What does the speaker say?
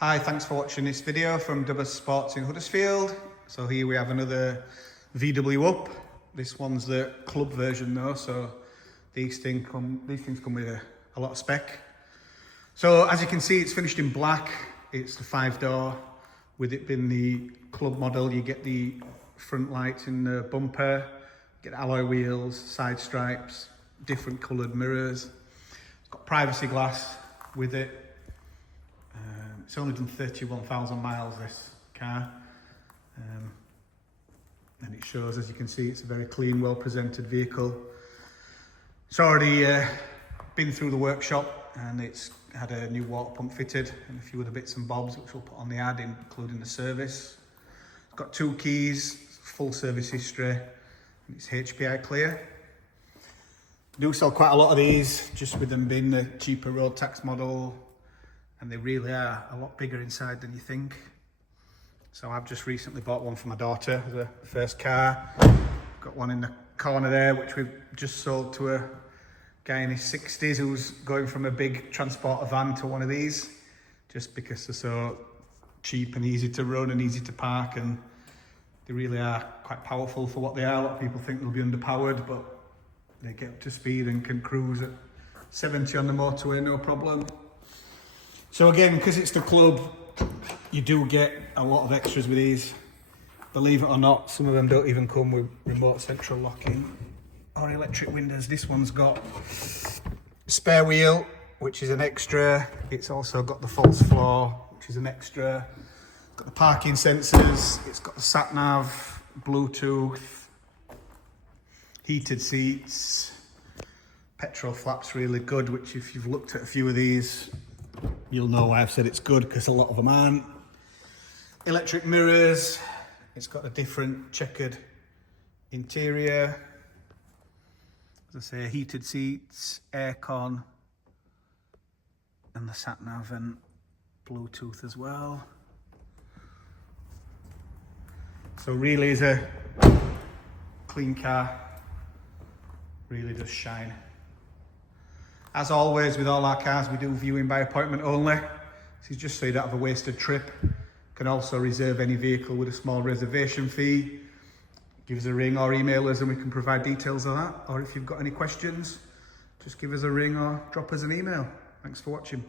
Hi, thanks for watching this video from Dubbers Sports in Huddersfield. So here we have another VW up. This one's the club version though, so these things come with a lot of spec. So as you can see, it's finished in black. It's the 5-door. With it being the club model, you get the front lights in the bumper, get alloy wheels, side stripes, different coloured mirrors. It's got privacy glass with it. It's only done 31,000 miles, this car. And it shows, as you can see, it's a very clean, well-presented vehicle. It's already been through the workshop and it's had a new water pump fitted and a few other bits and bobs which we'll put on the ad, including the service. It's got 2 keys, full service history, and it's HPI clear. We do sell quite a lot of these, just with them being the cheaper road tax model. And they really are a lot bigger inside than you think. So I've just recently bought one for my daughter as a first car. Got one in the corner there, which we've just sold to a guy in his 60s who's going from a big transporter van to one of these, just because they're so cheap and easy to run and easy to park, and they really are quite powerful for what they are. A lot of people think they'll be underpowered, but they get up to speed and can cruise at 70 on the motorway, no problem. So again, because it's the club, you do get a lot of extras with these. Believe it or not, some of them don't even come with remote central locking or electric windows. This one's got a spare wheel, which is an extra. It's also got the false floor, which is an extra. It's got the parking sensors. It's got the sat nav, Bluetooth, heated seats, petrol flaps really good, which if you've looked at a few of these, you'll know why I've said it's good, because a lot of them aren't. Electric mirrors. It's got a different checkered interior. As I say, heated seats, aircon, and the sat nav and Bluetooth as well. So really is a clean car. Really does shine. As always with all our cars, we do viewing by appointment only. This is just so you don't have a wasted trip. You can also reserve any vehicle with a small reservation fee. Give us a ring or email us and we can provide details of that. Or if you've got any questions, just give us a ring or drop us an email. Thanks for watching.